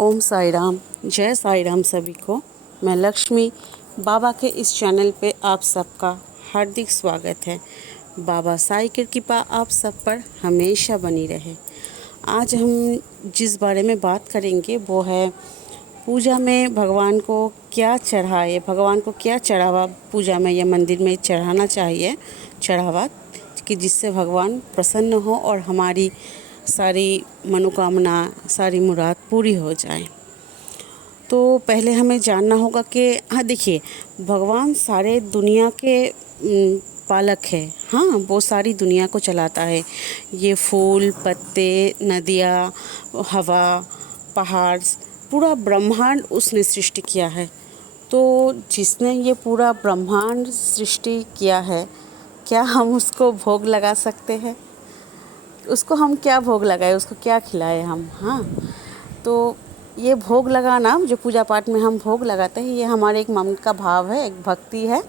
ओम साई राम, जय साई राम सभी को। मैं लक्ष्मी, बाबा के इस चैनल पे आप सबका हार्दिक स्वागत है। बाबा साई की कृपा आप सब पर हमेशा बनी रहे। आज हम जिस बारे में बात करेंगे वो है पूजा में भगवान को क्या चढ़ाए, भगवान को क्या चढ़ावा पूजा में या मंदिर में चढ़ाना चाहिए चढ़ावा, कि जिससे भगवान प्रसन्न हो और हमारी सारी मनोकामना, सारी मुराद पूरी हो जाए। तो पहले हमें जानना होगा कि हाँ देखिए, भगवान सारे दुनिया के पालक है। हाँ, वो सारी दुनिया को चलाता है। ये फूल, पत्ते, नदियाँ, हवा, पहाड़, पूरा ब्रह्मांड उसने सृष्टि किया है। तो जिसने ये पूरा ब्रह्मांड सृष्टि किया है, क्या हम उसको भोग लगा सकते हैं? उसको हम क्या भोग लगाए, उसको क्या खिलाए हम? हाँ, तो ये भोग लगाना, जो पूजा पाठ में हम भोग लगाते हैं, ये हमारे एक मन का भाव है, एक भक्ति है।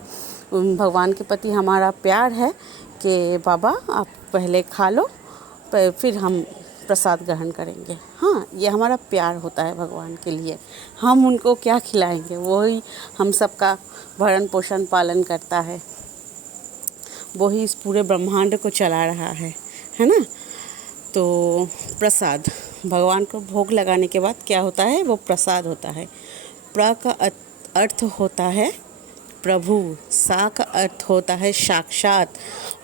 भगवान के प्रति हमारा प्यार है कि बाबा आप पहले खा लो, फिर हम प्रसाद ग्रहण करेंगे। हाँ, ये हमारा प्यार होता है भगवान के लिए। हम उनको क्या खिलाएंगे, वही हम सबका भरण पोषण पालन करता है, वही इस पूरे ब्रह्मांड को चला रहा है ना। तो प्रसाद, भगवान को भोग लगाने के बाद क्या होता है, वो प्रसाद होता है। प्र का अर्थ होता है प्रभु, सा का अर्थ होता है साक्षात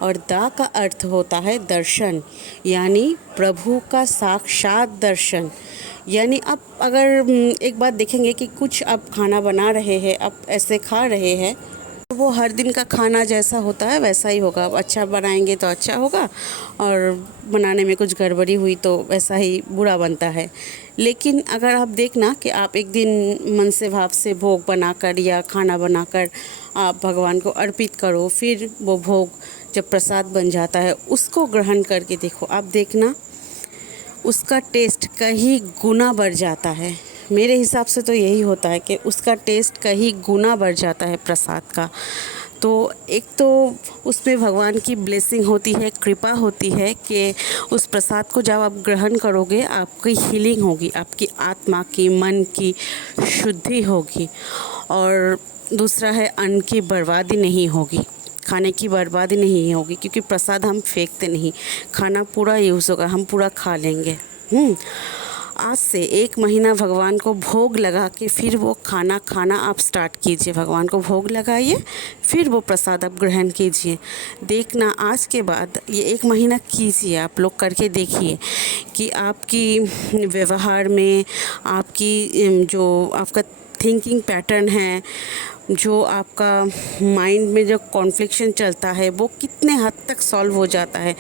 और दा का अर्थ होता है दर्शन, यानी प्रभु का साक्षात दर्शन। यानी आप अगर एक बात देखेंगे कि कुछ आप खाना बना रहे हैं, आप ऐसे खा रहे हैं, तो वो हर दिन का खाना जैसा होता है वैसा ही होगा। अच्छा बनाएंगे तो अच्छा होगा, और बनाने में कुछ गड़बड़ी हुई तो वैसा ही बुरा बनता है। लेकिन अगर आप देखना कि आप एक दिन मन से भाव से भोग बनाकर या खाना बनाकर आप भगवान को अर्पित करो, फिर वो भोग जब प्रसाद बन जाता है उसको ग्रहण करके देखो, आप देखना उसका टेस्ट कहीं गुना बढ़ जाता है। मेरे हिसाब से तो यही होता है कि उसका टेस्ट कहीं गुना बढ़ जाता है प्रसाद का। तो एक तो उसमें भगवान की ब्लेसिंग होती है, कृपा होती है कि उस प्रसाद को जब आप ग्रहण करोगे आपकी हीलिंग होगी, आपकी आत्मा की, मन की शुद्धि होगी। और दूसरा है अन्न की बर्बादी नहीं होगी, खाने की बर्बादी नहीं होगी, क्योंकि प्रसाद हम फेंकते नहीं, खाना पूरा यूज़ होगा, हम पूरा खा लेंगे। आज से 1 महीना भगवान को भोग लगा के फिर वो खाना खाना आप स्टार्ट कीजिए। भगवान को भोग लगाइए, फिर वो प्रसाद आप ग्रहण कीजिए। देखना आज के बाद ये 1 महीना कीजिए, आप लोग करके देखिए कि आपकी व्यवहार में, आपकी जो आपका थिंकिंग पैटर्न है, जो आपका माइंड में जो कॉन्फ्लिक्शन चलता है, वो कितने हद तक सॉल्व हो जाता है।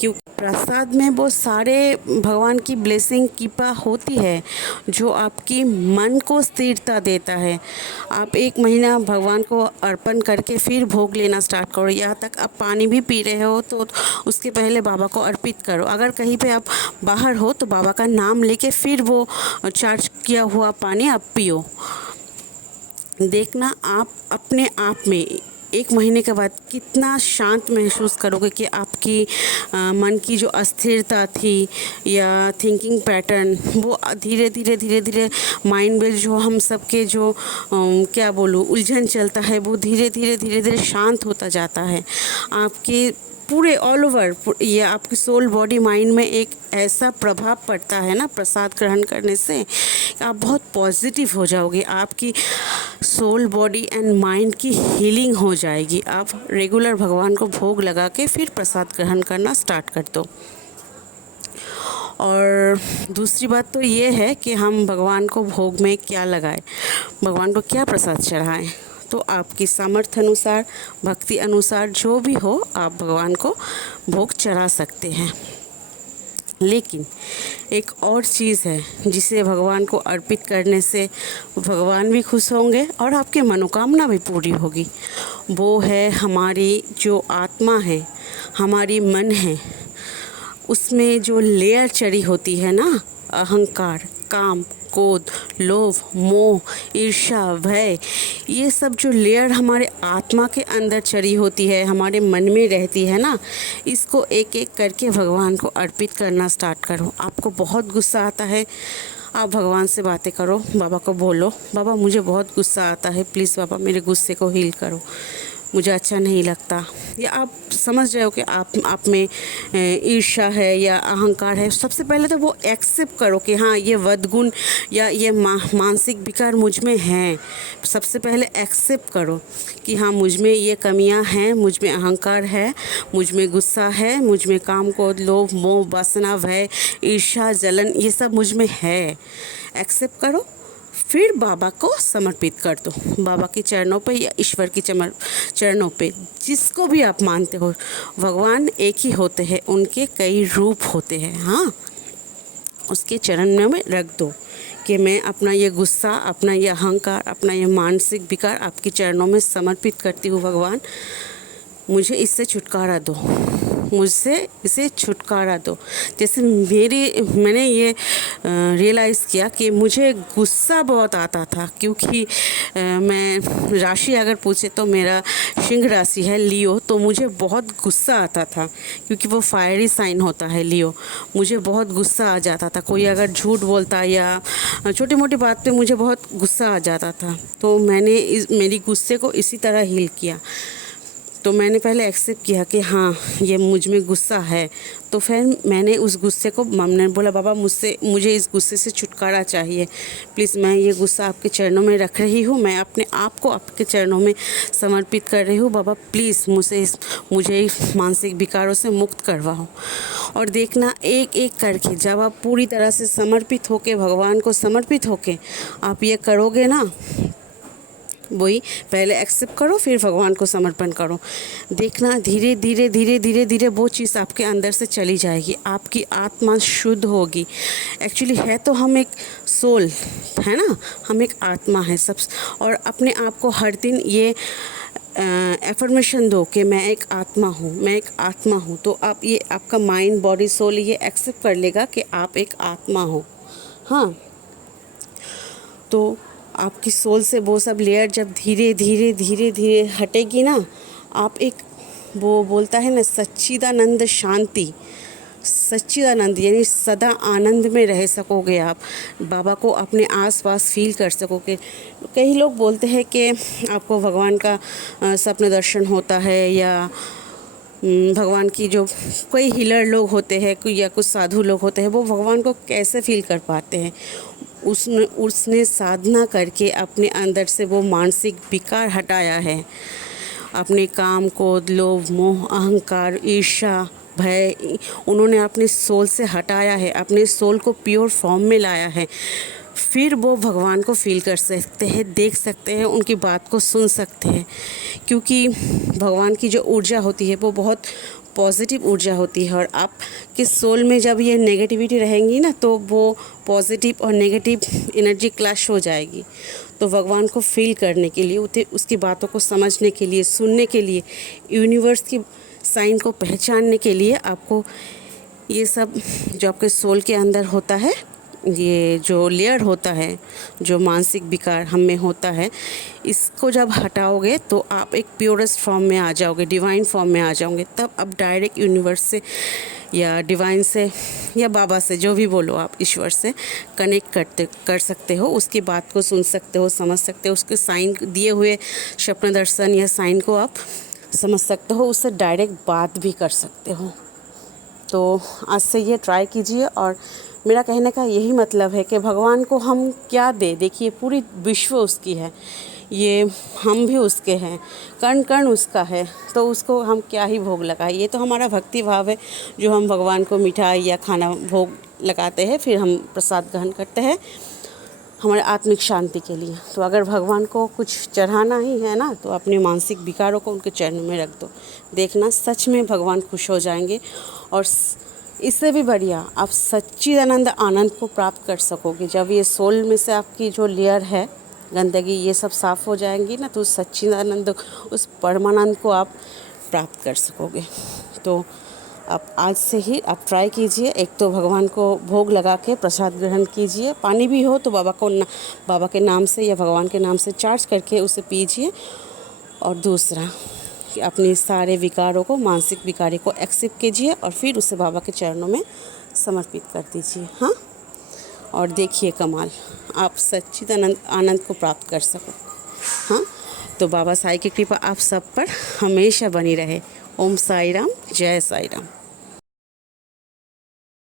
क्योंकि प्रसाद में वो सारे भगवान की ब्लेसिंग कृपा होती है जो आपकी मन को स्थिरता देता है। आप 1 महीना भगवान को अर्पण करके फिर भोग लेना स्टार्ट करो। यहाँ तक आप पानी भी पी रहे हो तो उसके पहले बाबा को अर्पित करो। अगर कहीं पे आप बाहर हो तो बाबा का नाम लेके फिर वो चार्ज किया हुआ पानी आप पियो। देखना आप अपने आप में 1 महीने के बाद कितना शांत महसूस करोगे कि आपकी मन की जो अस्थिरता थी या थिंकिंग पैटर्न, वो धीरे धीरे माइंड में जो हम सबके जो क्या बोलूँ उलझन चलता है, वो धीरे धीरे शांत होता जाता है। आपके पूरे ऑल ओवर ये आपकी सोल, बॉडी, माइंड में एक ऐसा प्रभाव पड़ता है ना प्रसाद ग्रहण करने से, आप बहुत पॉजिटिव हो जाओगे। आपकी सोल, बॉडी एंड माइंड की हीलिंग हो जाएगी। आप रेगुलर भगवान को भोग लगा के फिर प्रसाद ग्रहण करना स्टार्ट कर दो। और दूसरी बात तो ये है कि हम भगवान को भोग में क्या लगाएं, भगवान को क्या प्रसाद चढ़ाएं। तो आपकी सामर्थ्य अनुसार, भक्ति अनुसार जो भी हो, आप भगवान को भोग चढ़ा सकते हैं। लेकिन एक और चीज़ है जिसे भगवान को अर्पित करने से भगवान भी खुश होंगे और आपकी मनोकामना भी पूरी होगी। वो है हमारी जो आत्मा है, हमारी मन है, उसमें जो लेयर चढ़ी होती है ना, अहंकार, काम, क्रोध, लोभ, मोह, ईर्ष्या, भय, ये सब जो लेयर हमारे आत्मा के अंदर चढ़ी होती है, हमारे मन में रहती है ना, इसको एक एक करके भगवान को अर्पित करना स्टार्ट करो। आपको बहुत गुस्सा आता है, आप भगवान से बातें करो, बाबा को बोलो, बाबा मुझे बहुत गुस्सा आता है, प्लीज़ बाबा मेरे गुस्से को हील करो, मुझे अच्छा नहीं लगता। या आप समझ रहे हो कि आप में ईर्ष्या है या अहंकार है, सबसे पहले तो वो एक्सेप्ट करो कि हाँ ये वदगुण या ये मानसिक विकार मुझ में हैं। सबसे पहले एक्सेप्ट करो कि हाँ मुझ में ये कमियां हैं, मुझ में अहंकार है, मुझ में गुस्सा है, मुझ में काम क्रोध लोभ मोह वासना भय ईर्ष्या जलन ये सब मुझ में है। एक्सेप्ट करो, फिर बाबा को समर्पित कर दो, बाबा के चरणों पे या ईश्वर के चरणों पे, जिसको भी आप मानते हो। भगवान एक ही होते हैं, उनके कई रूप होते हैं। हाँ, उसके चरणों में रख दो कि मैं अपना ये गुस्सा, अपना ये अहंकार, अपना ये मानसिक विकार आपके चरणों में समर्पित करती हूँ। भगवान मुझे इससे छुटकारा दो, मुझसे इसे छुटकारा दो। जैसे मैंने ये रियलाइज़ किया कि मुझे गुस्सा बहुत आता था, क्योंकि मैं राशि अगर पूछे तो मेरा सिंह राशि है लियो, तो मुझे बहुत गुस्सा आता था, क्योंकि वो फायरी साइन होता है लियो। मुझे बहुत गुस्सा आ जाता था, कोई अगर झूठ बोलता या छोटी मोटी बात पे मुझे बहुत गुस्सा आ जाता था। तो मैंने मेरी गुस्से को इसी तरह हील किया। तो मैंने पहले एक्सेप्ट किया कि हाँ ये मुझ में गुस्सा है। तो फिर मैंने उस गुस्से को, मैंने बोला बाबा मुझे इस गुस्से से छुटकारा चाहिए, प्लीज़ मैं ये गुस्सा आपके चरणों में रख रही हूँ, मैं अपने आप को आपके चरणों में समर्पित कर रही हूँ। बाबा प्लीज़ मुझे इस मानसिक विकारों से मुक्त करवाओ। और देखना एक एक करके जब आप पूरी तरह से समर्पित होके, भगवान को समर्पित होके आप ये करोगे ना, वही पहले एक्सेप्ट करो फिर भगवान को समर्पण करो, देखना धीरे धीरे धीरे धीरे धीरे वो चीज़ आपके अंदर से चली जाएगी, आपकी आत्मा शुद्ध होगी। एक्चुअली है तो हम एक सोल है ना, हम एक आत्मा है सब। और अपने आप को हर दिन ये एफर्मेशन दो कि मैं एक आत्मा हूँ, मैं एक आत्मा हूँ। तो आप ये आपका माइंड बॉडी सोल ये एक्सेप्ट कर लेगा कि आप एक आत्मा हो। हाँ, तो आपकी सोल से वो सब लेयर जब धीरे धीरे धीरे धीरे हटेगी ना, आप एक वो बोलता है ना सच्चिदानंद शांति, सच्चिदानंद यानी सदा आनंद में रह सकोगे आप, बाबा को अपने आसपास फील कर सकोगे। कई लोग बोलते हैं कि आपको भगवान का स्वप्न दर्शन होता है, या भगवान की जो कोई हीलर लोग होते हैं या कुछ साधु लोग होते हैं, वो भगवान को कैसे फील कर पाते हैं। उसने साधना करके अपने अंदर से वो मानसिक विकार हटाया है, अपने काम क्रोध लोभ मोह अहंकार ईर्ष्या भय उन्होंने अपने सोल से हटाया है, अपने सोल को प्योर फॉर्म में लाया है। फिर वो भगवान को फील कर सकते हैं, देख सकते हैं, उनकी बात को सुन सकते हैं, क्योंकि भगवान की जो ऊर्जा होती है वो बहुत पॉजिटिव ऊर्जा होती है। और आपके सोल में जब ये नेगेटिविटी रहेंगी ना, तो वो पॉजिटिव और नेगेटिव एनर्जी क्लैश हो जाएगी। तो भगवान को फील करने के लिए, उसकी बातों को समझने के लिए, सुनने के लिए, यूनिवर्स की साइन को पहचानने के लिए आपको ये सब जो आपके सोल के अंदर होता है, ये जो लेयर होता है, जो मानसिक विकार हम में होता है, इसको जब हटाओगे तो आप एक प्योरेस्ट फॉर्म में आ जाओगे, डिवाइन फॉर्म में आ जाओगे। तब आप डायरेक्ट यूनिवर्स से या डिवाइन से या बाबा से, जो भी बोलो आप, ईश्वर से कनेक्ट कर सकते हो, उसकी बात को सुन सकते हो, समझ सकते हो, उसके साइन दिए हुए स्वप्न दर्शन या साइन को आप समझ सकते हो, उससे डायरेक्ट बात भी कर सकते हो। तो आज से ये ट्राई कीजिए। और मेरा कहने का यही मतलब है कि भगवान को हम क्या दे, देखिए पूरी विश्व उसकी है, ये हम भी उसके हैं, कण कण उसका है, तो उसको हम क्या ही भोग लगाए। ये तो हमारा भक्ति भाव है जो हम भगवान को मिठाई या खाना भोग लगाते हैं, फिर हम प्रसाद ग्रहण करते हैं हमारे आत्मिक शांति के लिए। तो अगर भगवान को कुछ चढ़ाना ही है ना, तो अपने मानसिक विकारों को उनके चरणों में रख दो, देखना सच में भगवान खुश हो जाएंगे। और इससे भी बढ़िया आप सच्चिदानंद आनंद को प्राप्त कर सकोगे। जब ये सोल में से आपकी जो लेयर है गंदगी ये सब साफ़ हो जाएंगी ना, तो सच्चिदानंद, उस परमानंद को आप प्राप्त कर सकोगे। तो आप आज से ही आप ट्राई कीजिए। एक तो भगवान को भोग लगा के प्रसाद ग्रहण कीजिए, पानी भी हो तो बाबा के नाम से या भगवान के नाम से चार्ज करके उसे पीजिए। और दूसरा कि अपने सारे विकारों को, मानसिक विकारों को एक्सेप्ट कीजिए और फिर उसे बाबा के चरणों में समर्पित कर दीजिए। हाँ, और देखिए कमाल, आप सच्चिदानंद आनंद को प्राप्त कर सको। हाँ, तो बाबा साई की कृपा आप सब पर हमेशा बनी रहे। ओम साई राम, जय साई राम।